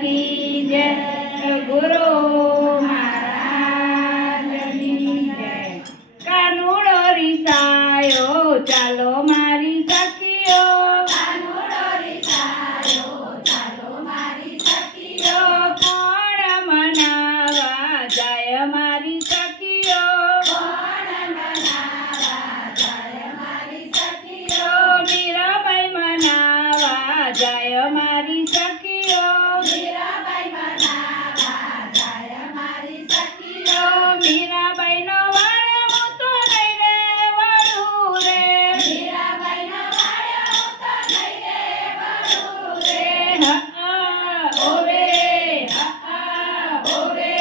કી જય ગુરુ મહારાજની જય કાનુડો રીસાયો ચાલો મારી સખીઓ કાનુડો રીસાયો ચાલો મારી સખીઓ કોણ મનાવા જાય મારી સખીઓ કોણ મનાવા જાય મારી સખીઓ મીરાબાઈ મનાવા જાય મારી સખીઓ મીરાબાઈ મનાવા જાય મારી સખીઓ મીરાબાઈ નો વાળે હું તો લઈને વળું રે મીરાબાઈ નો વાળ્યો હું તો લઈને વળું રે ઓવે ઓવે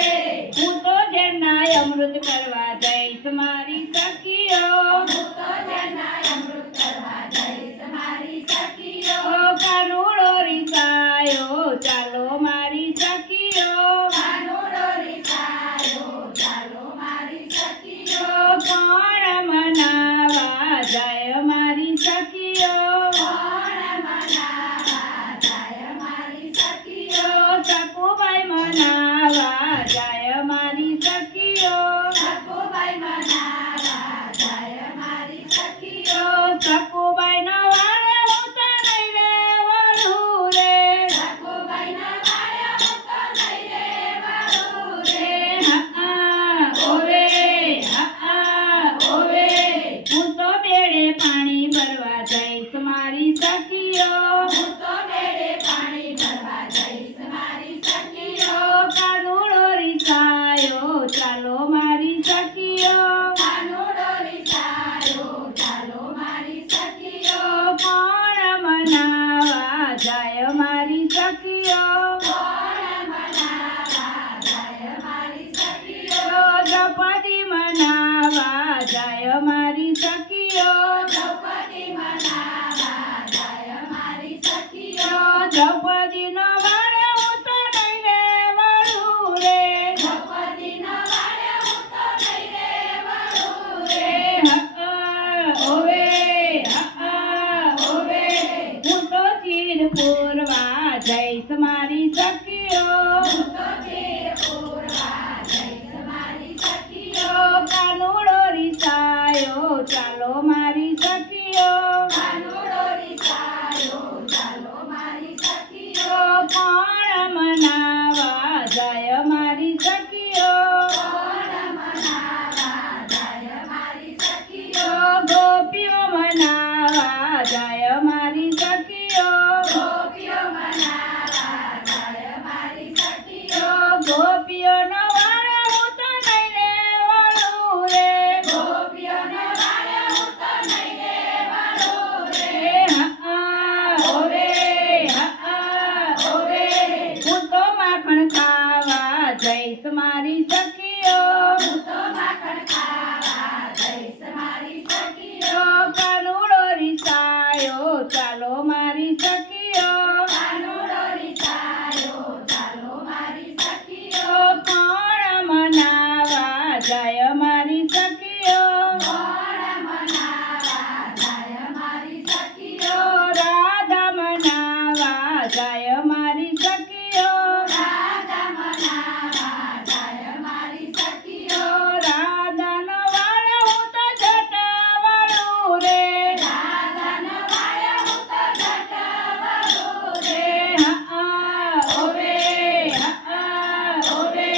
હું તો જેના અમૃત કરવા જઈશ મારી સખીઓ હું તો જના અમૃત કરવા જઈશ મારી સખીઓ કાનુડો રીસાયો ચાલો મારી સખીઓ કાનુડો રીસાયો ચાલો મારી સખીઓ કોણ મનાવા જાય મારી સખીઓ કોણ મનાવા જાય મારી સખીઓ સકુબાઈ મનાવા જાય મારી સખીઓ સખુબાઈ મનાવા જાય મારી સખીઓ સકુબાઈ નો વાળે હું તો લઈને વળું રે સખુબાઈ ના વાળ્યો હું તો લઈને વળું રે ઓવે ઓવે હું તો બેડે પાણી ભરવા જઈશ મારી સખીઓ હું તો બેડે પાણી ભરવા જઈશ મારી સખીઓ કાનુડો રીસાયો ચાલો મારી સખીઓ કાનુડો રીસાયો ચાલો મારી સખીઓ કોણ મનાવા જાય મારી સખીઓ કોણ મનાવા જાય મારી સખીઓ દ્રૌપદી મનાવા જાય મારી સખીઓ દ્રૌપદી મનાવા જાય મારી સખીઓ દ્રૌપદી નો વાળે હું તો લઈને વળું રે દ્રૌપદી નો વાળ્યો હું તો લઈને વળું રે ઓવે ઓવે હું તો ચીર પૂરવા જઈશ મારી સખીઓ હું તો ચીર પૂરવા જઈશ મારી સખીઓ કાનુડો રીસાયો ચાલો મારી સખીઓ કાનુડો રીસાયો ચાલો મારી સખીઓ કોણ મનાવા જાય મારી સખીઓ કોણ મનાવા જાય મારી સખીઓ ગોપીઓ મનાવા જાય મારી સખીઓ ગોપીઓ મનાવા જાય મારી સખીઓ ગોપીઓનો વાળો હું તો લઈને વળું રે ગોપીઓનો વાળ્યો હું તો લઈને વળું રે ઓવે ઓવે હું તો માખણ ખાવા જઈશ મારી સખીઓ હું તો માખણ ખાવા જઈશ મારી સખીઓ કાનુડો રીસાયો ચાલો મારી સખીઓ કાનુડો રીસાયો ચાલો મારી સખીઓ કોણ મનાવા જાય મારી સખીઓ કોણ મનાવા જાય મારી સખીઓ રાધા મનાવા જાય મારી સખીઓ રાધા મનાવા જાય મારી સખીઓ રાધાનો વાળો હું તો જટા વળું રે રાધાનો વાળ્યો હું તો જટા વળું રે ઓવે ઓવે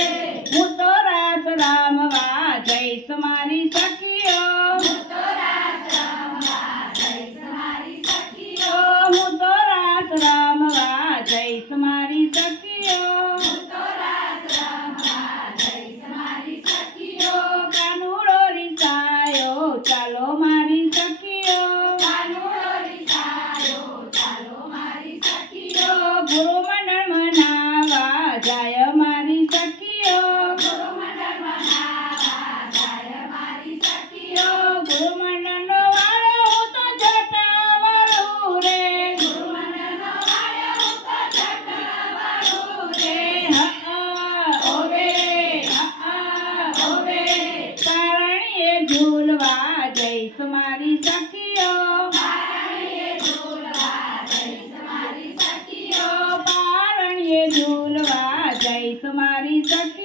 હું તો રાસ રામવા જઈશ મારી સખીઓ હું તો રાસ રમવા જઈશ મારી સખીઓ હું તો રાસ રામવા જઈશ મારી સખીઓ હું તો રાસ રમવા જઈશ મારી સખીઓ કાનુડો રીસાયો ચાલો મારી સખીઓ કાનુડો રીસાયો ચાલો મારી સખીઓ ગુરુ મંડળ મનાવા જાય મારી સખીઓ ગુરુ મંડળ મનાવા જાય મારી સખીઓ ગુરુ મંડળનો વાળો હું તો જટા વળું રે ગુરુ મંડળનો વાળ્યો હું તો જટા વળું રે ઝૂલવા જઈશ મારી સખીઓ